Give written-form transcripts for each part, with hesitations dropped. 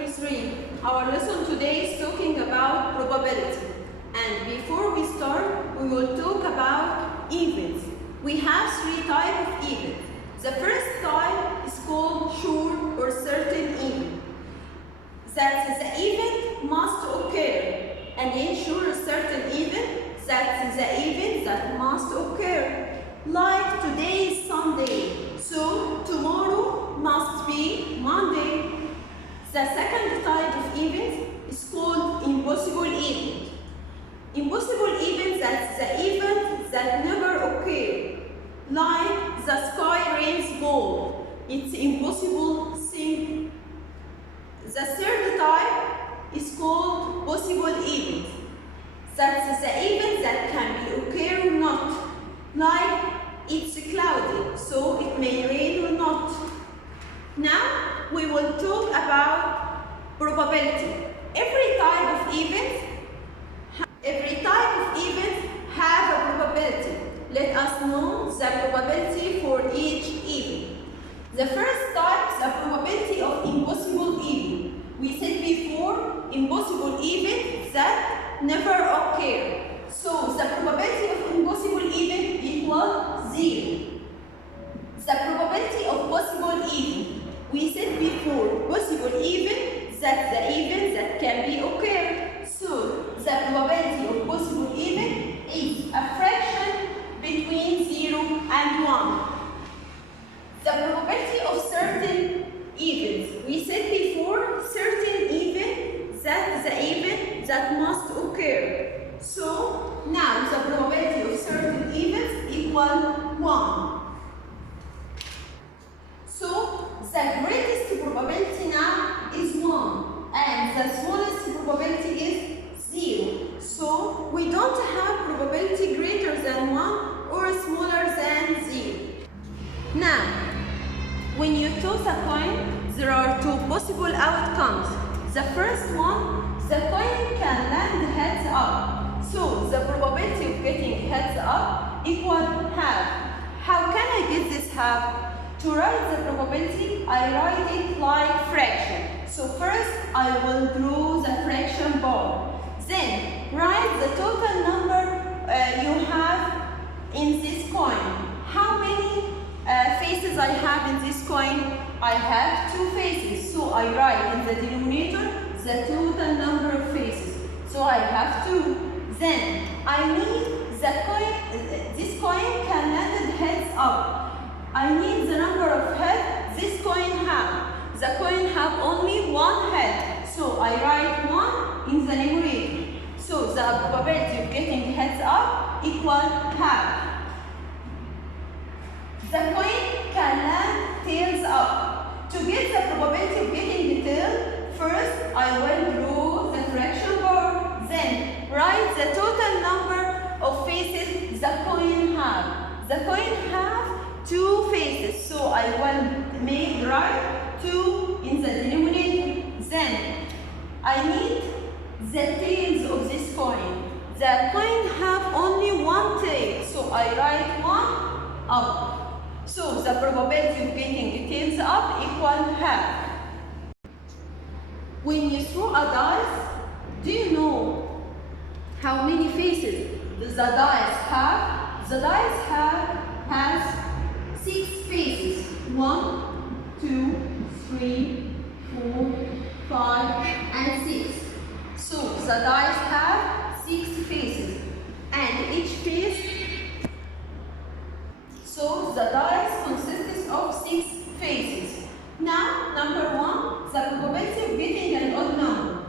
year 3. Our lesson today is talking about probability. And before we start, we will talk about events. We have 3 types of events. The first type is called sure or certain event. That the event must occur. And in sure or certain event, that is the event that must occur. Like today is Sunday, so tomorrow must be Monday. The second type of event is called impossible event. Impossible event, that's the event that never occur. Like the sky rains gold. It's impossible thing. The third type is called possible event. That's the event that can be occur or not. Like it's cloudy, so it may rain or not. Now we will talk about probability. Every type of event have a probability. Let us know the probability for each event. The first type is the probability of impossible event. We said before, impossible event that never occur. So the probability of impossible event equals 0. The probability of possible event. We said before, possible event, that's the event that can be occurred. So the probability of possible event is a fraction between 0 and 1. The probability of certain events. We said before, certain event, that's the event that must occur. So now the probability of certain events equal 1. So the greatest probability now is 1 and the smallest probability is 0. So we don't have probability greater than 1 or smaller than 0. Now, when you toss a coin, there are 2 possible outcomes. The first one, the coin can land heads up. So the probability of getting heads up equal half. How can I get this half? To write the probability, I write it like fraction. So first, I will draw the fraction bar. Then, write the total number you have in this coin. How many faces I have in this coin? I have 2 faces. So I write in the denominator the total number of faces. So I have 2. Then, I need the coin, this coin can land heads up. I need the number of heads this coin have. The coin have only 1 head. So I write 1 in the numerator. So the probability of getting heads up equal half. The coin can land tails up. To get the probability of getting the tail, first I will draw the fraction bar. Then write the total number of faces the coin have. The coin have 2 faces, so I will write 2 in the denominator. Then I need the tails of this coin. The coin have only 1 tail, so I write 1 up. So the probability of getting tails up equal half. When you throw a dice, do you know how many faces does the dice have? The dice has 6 faces. 1, 2, 3, 4, 5, and 6. So the dice have 6 faces. And each face, so the dice consists of 6 faces. Now, number 1, the probability of getting an odd number.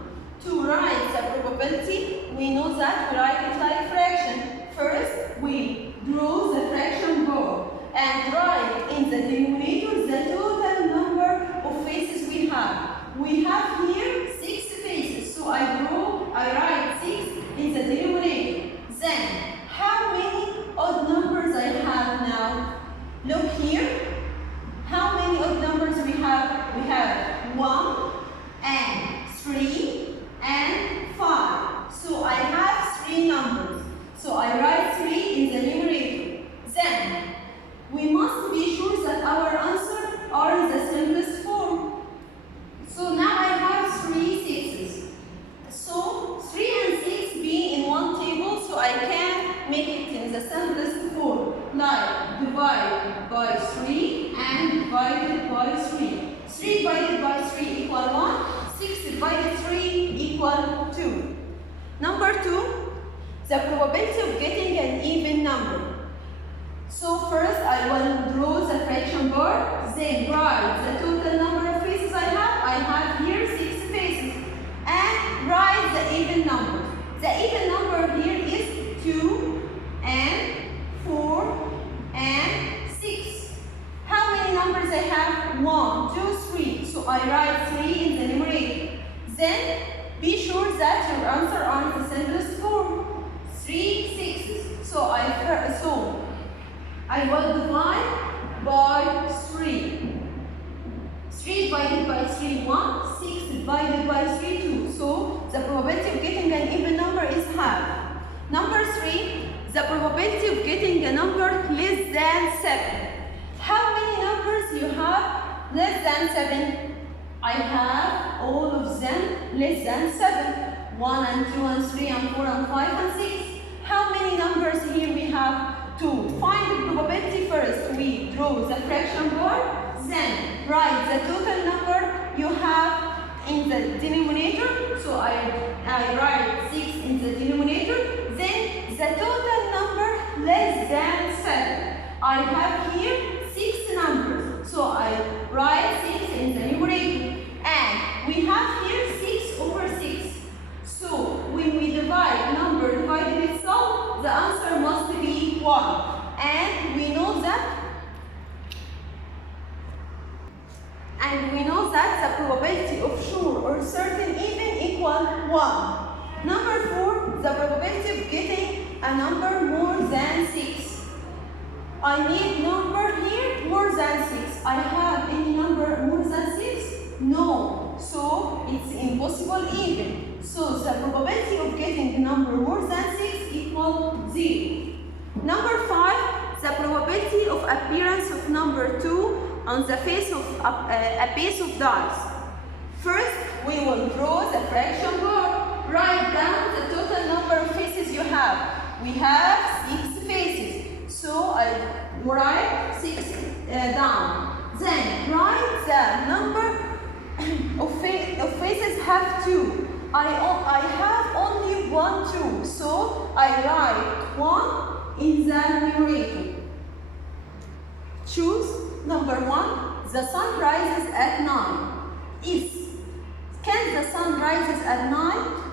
To write the probability, we know that we write it like fraction. First, we draw the fraction bar and write in the denominator the total number of faces we have. We have here 6 faces, so I write 6 in the denominator. Then, how many odd numbers I have now? Look here. How many odd numbers we have? We have 1 and 3 and 5. So I have 3 numbers. So I write 3 in the numerator. Then, we must be sure that our answers are in the simplest form. So now I have divided 3 equal 2. Number 2, the probability of getting an even number. So first I will draw the fraction bar, then write the total number of faces I have. I have here 6 faces. And write the even number. The even number here is 2 and 4 and 6. How many numbers I have? 1, 2, 3. So I write 3 in the numerator. Then be sure that your answer are in the simplest form. 3 sixes. So I will divide by 3. 3 divided by 3, 1. 6 divided by 3, 2. So the probability of getting an even number is half. Number 3, the probability of getting a number less than 7. How many numbers you have less than 7? I have all of them less than 7. 1 and 2 and 3 and 4 and 5 and 6. How many numbers here we have? 2. Find the probability first. We draw the fraction bar, then write the total number you have in the denominator. So I write 6 in the denominator. Then the total number less than 7. I have here 6 numbers. So I write 6 in the numerator. And we have here 6 over 6. So when we divide number divided itself, the answer must be 1. And we know that the probability of sure or certain even equal 1. Number 4, the probability of getting a number more than 6. I need number here more than 6. I have any number more than 6? No. So it's impossible even. So the probability of getting a number more than 6 equal 0. Number 5, the probability of appearance of number 2 on the face of a piece of dice. First, we will draw the fraction bar. Write down the total number of faces you have. We have 6 faces. So I write 6 down. Then write the number of faces have 2. I have only 1, 2. So I write 1 in the numerator. Choose number 1. The sun rises at 9. Can the sun rises at night?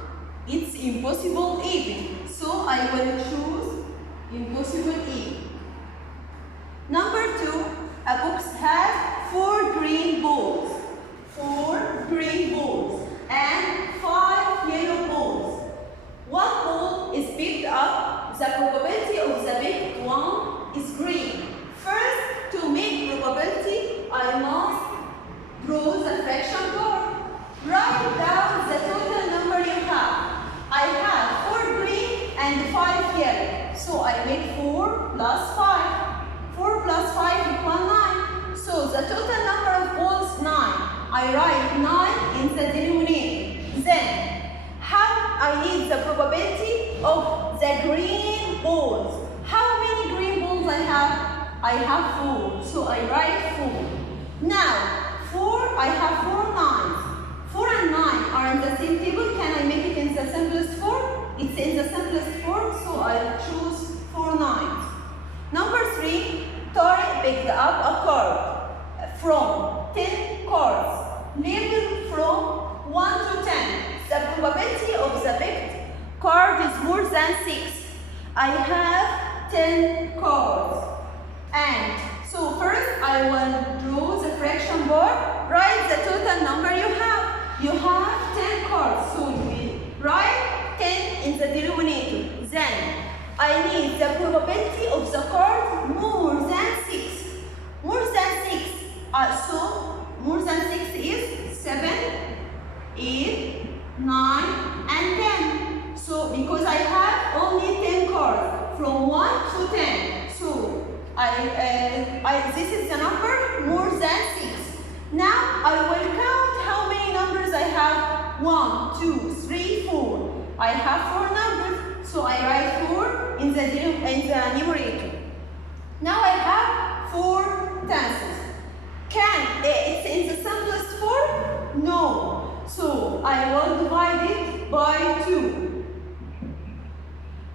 It's impossible even. So I will choose impossible even. Number 2. A box has 4 green balls. 4 green balls and 5 yellow balls. One ball is picked up. The probability of the picked one is green. First, to make probability, I must draw the fraction bar. Write down the total number you have. I have 4 green and 5 yellow. So I make 4 plus 5. 4 plus 5 equals 9. So the total number of balls 9. I write 9 in the denominator. Then, I need the probability of the green balls. How many green balls I have? I have 4. So I write 4. Now, 4, I have 4 nines. 4 and 9 are in the same table. Can I make it in the simplest form? It's in the simplest form, so I choose 4 nines. Number 3, Tariq picked up a card from 10 cards, labeled from 1 to 10. The probability of the picked card is more than 6. I have 10 cards. And so first I will draw the fraction bar. Write the total number you have. You have 10 cards. So we write 10 in the denominator. Then I need the probability of the card more than 6. More than 6. So more than 6 is 7, 8, 9, and 10. So because I have only 10 cards from 1 to 10. So this is the number more than 6. Now I will count how many numbers I have. 1, 2, 3, 4. I have 4 numbers. So I write 4 in the numerator. Now I have 4 tenses. It's in the simplest form? No. So I will divide it by 2.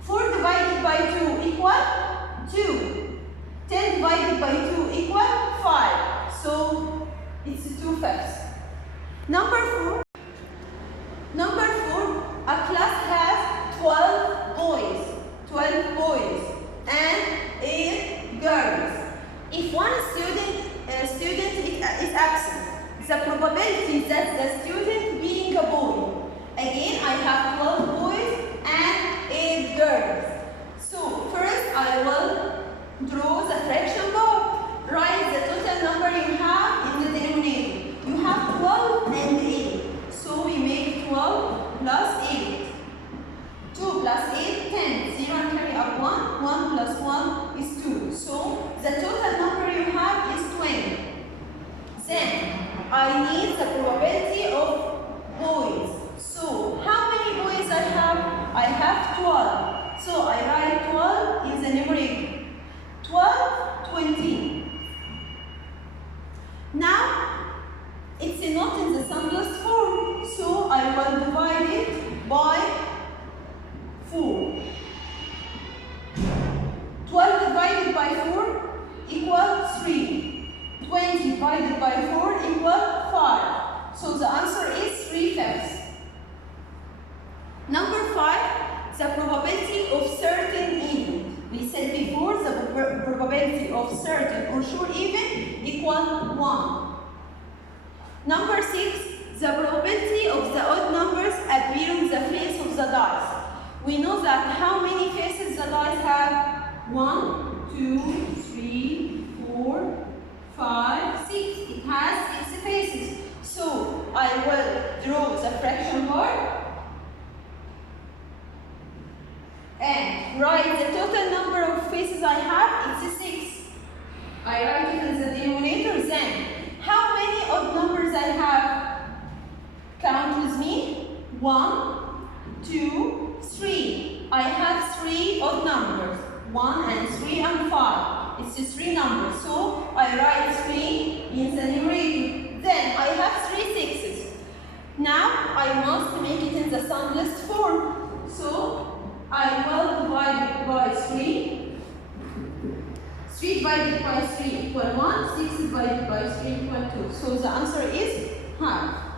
4 divided by 2 equal 2. 10 divided by 2 equal 5. So it's 2/5. Number 4. Number 4, a class has 12 boys. 12 boys and 8 girls. If one student is absent, the probability that the student being a boy. Again, I have 12 boys and 8 girls. So first I will draw the fraction bar. Write the total number you have in the denominator. You have 12 and 8. So we make 12 plus 8. 2 plus 8, 10. 0 and carry up 1. 1 plus 1 is 2. So the total number you have is 20. Then I need the probability of boys. So how many boys I have? I have 12. So I write 12 in the numerator. 12, 20. Now it's not in the simplest form. So I will divide it by 4. 12 divided by 4 equals 3. 20 divided by 4 equals 5. So the answer is 3/5. Number 5, the probability of certain event. We said before the probability of certain or sure event equals 1. Number 6, the probability of the odd numbers appear on the face of the dice. We know that how many faces the dice have? 1, 2, 3, 4, 5, 6. It has 6 faces. So I will draw the fraction bar and write the total number of faces I have. It's 6. I write it in the denominator. Then how many odd numbers I have? Count with me. 1, 2, 3. I have 3 odd numbers. 1 and 3 and 5. It's 3 numbers. So I write 3 in the numerator. Then I have 3 6s. Now I must make it in the simplest form. So I will divide it by 3. 3 divided by 3 equals 1. 6 divided by 3 equals 2. So the answer is half.